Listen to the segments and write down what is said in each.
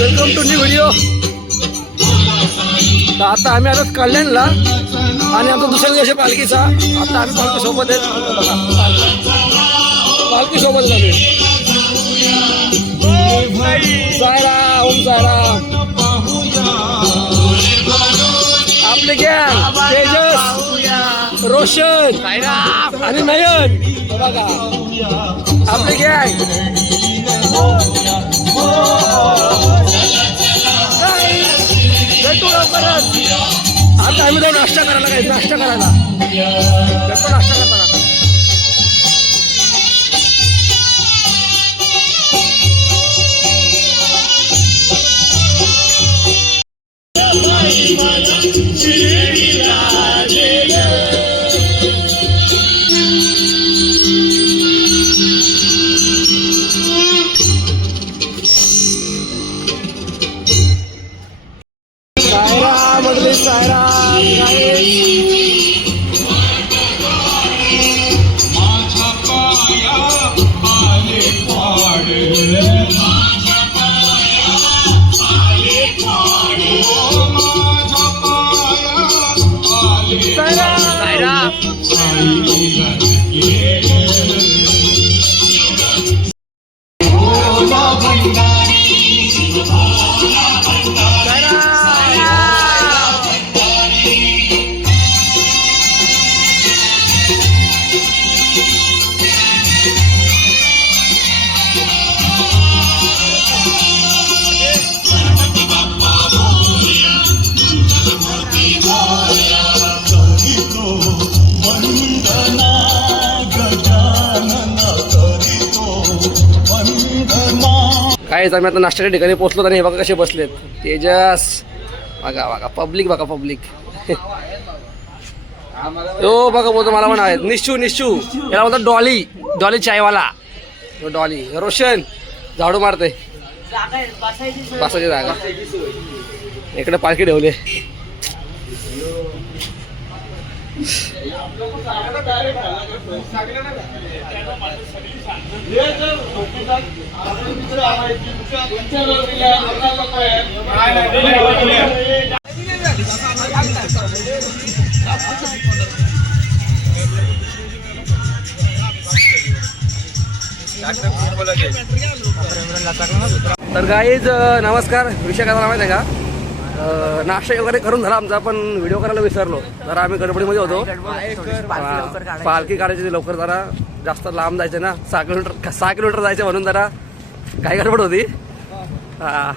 Welcome to new video तर आता आम्ही आलो कल्याणला आणि आमचा दुसऱ्या दिवशी पालखीचा. आता आम्ही पालखी सोबत आहेत. पालखी सोबत आम्ही सायरा ओम सायरा आपले गॅंग तेजस रोशन आणि नयन बघा आपले गॅंग. नाश्ता करायला काय? नाश्ता करायला. नाश्ता करताना काय आम्ही आता नाश्त्याच्या ठिकाणी पोहोचलो आणि हे बघा कसे बसलेत. तेजस. बघा बघा पब्लिक बघा पब्लिक हो बघा बोलतो मला पण आहेत. निश्चू निश्चू याला बोलतो Dolly. Dolly Chaiwala. Dolly. Roshan. झाडू मारते बसायची जागा. इकडे पालखी ठेवले. तर गाईज नमस्कार विषय कसा झाला माहिती आहे का? नाश्ता वगैरे करून झाला आमचा पण व्हिडिओ करायला विसरलो. जरा आम्ही गडबडीमध्ये होतो. पालखी काढायची लवकर जरा. जास्त लांब जायचं ना सहा किलोमीटर सहा किलोमीटर जायचं म्हणून जरा काही गडबड होती. हा.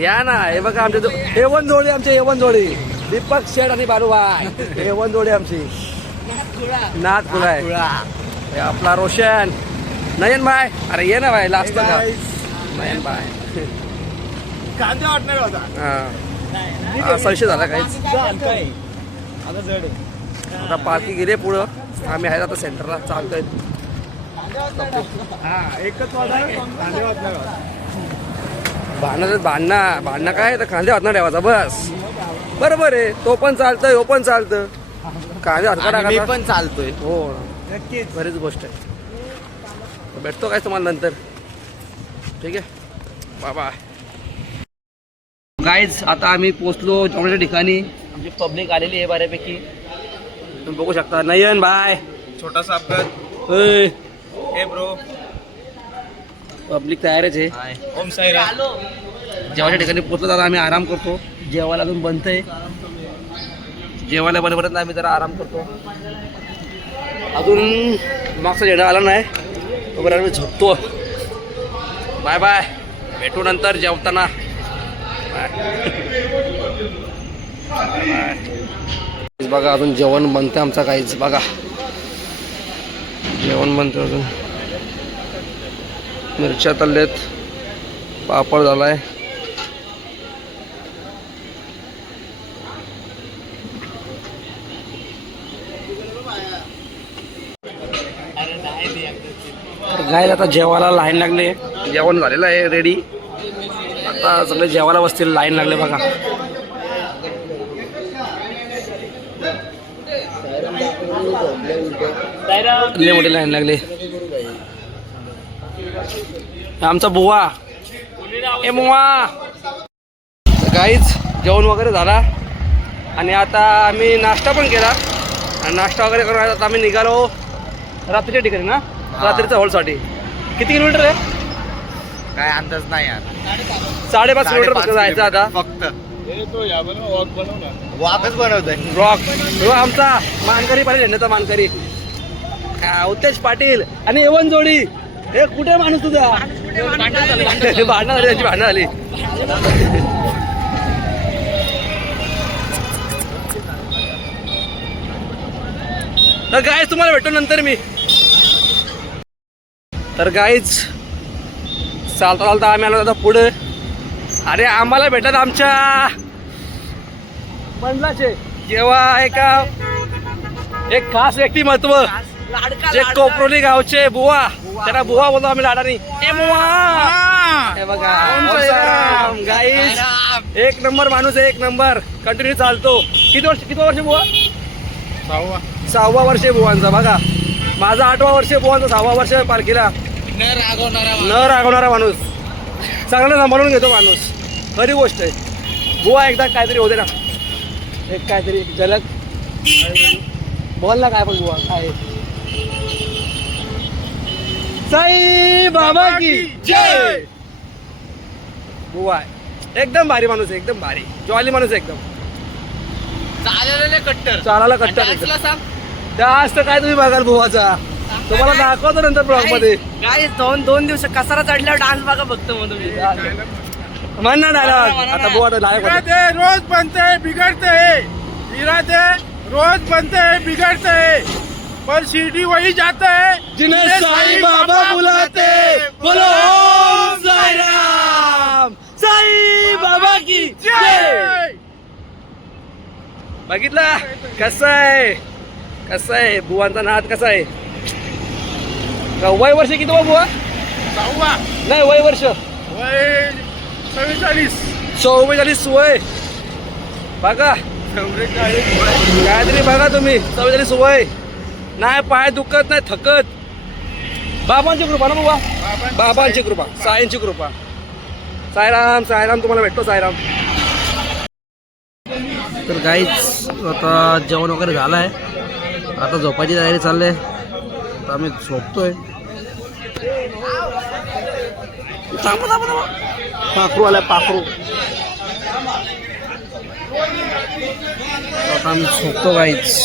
या ना हे बघा आमचे दो- एवन जोडी आमचे एवन जोडी. दीपक शेठ आणि बालूभाई एवन जोडी आमची. नाथ कुलाय हे आपला रोशन. नयन भाई अरे ये ना भाई लास्ट नयन भाई कांदे वाटणार होता. हा. हा, संशय झाला काहीच. आता पालखी गेले पुढं. आम्ही आहेत आता सेंटरला. चालतोय. हा. एकच कांदे भांडणं भांडणं. भांडणं काय? तर कांदे हात ठेवायचा बस. बरोबर आहे. तो पण चालतं हो पण चालतं. कांदे हात मी टाकायचा पण चालतोय. हो. नक्कीच. बरीच गोष्ट आहे. भेटतो काय तुम्हाला नंतर? ठीक आहे. बाबा गाईज आता आम्ही पोचलो जेवणाच्या ठिकाणी. आमची पब्लिक आलेली आहे बऱ्यापैकी. तुम्ही बघू शकता. नयन बाय छोटासा अपघात. होय. हे ब्रो पब्लिक तयारच आहे. ओम ठिकाणी पोचलो तर आम्ही आराम करतो. जेवायला अजून बनतंय. जेवायला बरोबरच आम्ही जरा आराम करतो. अजून मागचा झेंडा आला नाही. तोपर्यंत आम्ही झोपतो बाय बाय भेटू नंतर जेवताना. बाय. बघा अजून जेवण बनतंय आमचं काहीच बघा. जेवण बनतं अजून. मिरच्या तल्लेत पापड झालाय. गायला आता जेवायला लाईन लागले जेवण झालेलं आहे रेडी आता सगळे जेवायला बसतील लाईन लागले बघा. लय मोठी लाईन लागली. आमचा बुवा. ए मुवा. गाईच जेवण वगैरे झाला. आणि आता आम्ही नाश्ता पण केला. आणि नाश्ता वगैरे करून आता आम्ही निघालो रात्रीच्या ठिकाणी ना? रात्रीच्या हॉलसाठी. किती किलोमीटर आहे? काय अंदाज नाही यार. साडेपाच किलोमीटर फक्त जायचं आता. फक्त. तो वाकच बनवतोय. रॉक हो आमचा मानकरी पाटील झेंड्याचा मानकरी. हा, उत्तेज पाटील आणि एवन जोडी. हे कुठे माणूस तुझा? भांडण झाली त्यांची भांडण झाली. तर गायच तुम्हाला भेटतो नंतर मी. तर गाईच चालता चालता आम्ही आलो आता पुढे. अरे आम्हाला भेटत आमच्या बंडलाचे जेव्हा एका एक खास व्यक्तिमत्व. जे कोपरोली गावचे बुवा. त्याला बुवा. बोलतो आम्ही लाडानी. ए हे. बघा. गाईस एक नंबर माणूस आहे एक नंबर. कंटिन्यू चालतो. किती वर्ष किती वर्ष बुवा? सहावा. सहावा वर्ष आहे बुवांचा बघा. माझा आठवा वर्ष बुवांचा सहावा वर्ष पालखीला. न रागवणारा माणूस. चांगला सांभाळून घेतो माणूस. खरी गोष्ट आहे. बुवा एकदा काहीतरी होते ना. एक काहीतरी झलक. बोल ना काय पण बुवा काय साई बाबा की जय! बुवा. एकदम भारी माणूस आहे एकदम भारी. जॉली माणूस आहे एकदम. चाललेले कट्टर. चालायला कट्टा जास्त काय तुम्ही बघाल बुवाचा. तुम्हाला दाखवतो नंतर ब्लॉगमध्ये. काय दोन दोन दिवस कसारा चढल्यावर डान्स बघा फक्त मग तुम्ही म्हण ना डायलॉग आता डायलॉग इरादे रोज बनते हैं बिगड़ते हैं इरादे रोज बनते हैं बिगड़ते हैं पर सीढ़ी वही जाता. है जिन्हें साई बाबा बुलाते बोलो ओम साई राम साई बाबा की जय. बघितलं? कसं आहे? कसं आहे? बुवांचा नाद कसा आहे? का वय वर्ष किती हो? बुवा सहावा. नाही वय वर्ष. वय चव्वेचाळीस चौवेचाळीस वय. बघा. काहीतरी बघा तुम्ही चौवेचाळीस वय. नाही पाय दुखत नाही थकत. बाबांची कृपा ना बाबा. बाबांची कृपा सायंची कृपा. सायराम सायराम तुम्हाला भेटतो सायराम तर काहीच आता जेवण वगैरे झालं आहे आता झोपायची तयारी चालली आहे. आता आम्ही झोपतोय. थांबा थांबा थांबा पाखरू आलाय पाखरू. आता आम्ही झोपतो काहीच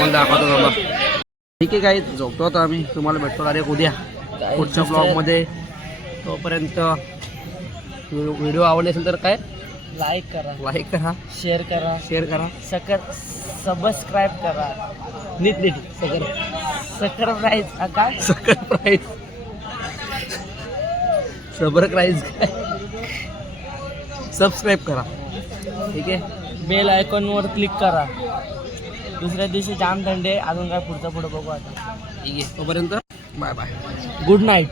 मग दाखवतो बाबा. ठीक आहे काही झोपतो आता आम्ही. तुम्हाला भेटतो डायरेक्ट उद्या. पुढच्या ब्लॉगमध्ये तोपर्यंत व्हिडिओ आवडले असेल तर काय? लाईक करा. लाईक करा. शेअर करा. शेअर करा. सकर सबस्क्राईब करा. नीट नीट. सगळं सकर प्राईज काय सकर प्राईज सबर प्राईज काय सबस्क्राईब करा. ठीक आहे? बेल आयकॉनवर क्लिक करा. दुसऱ्या दिवशी जाम थंडे अजून काय पुढचं पुढं बघू आता. ठीक आहे. तोपर्यंत बाय बाय. Good night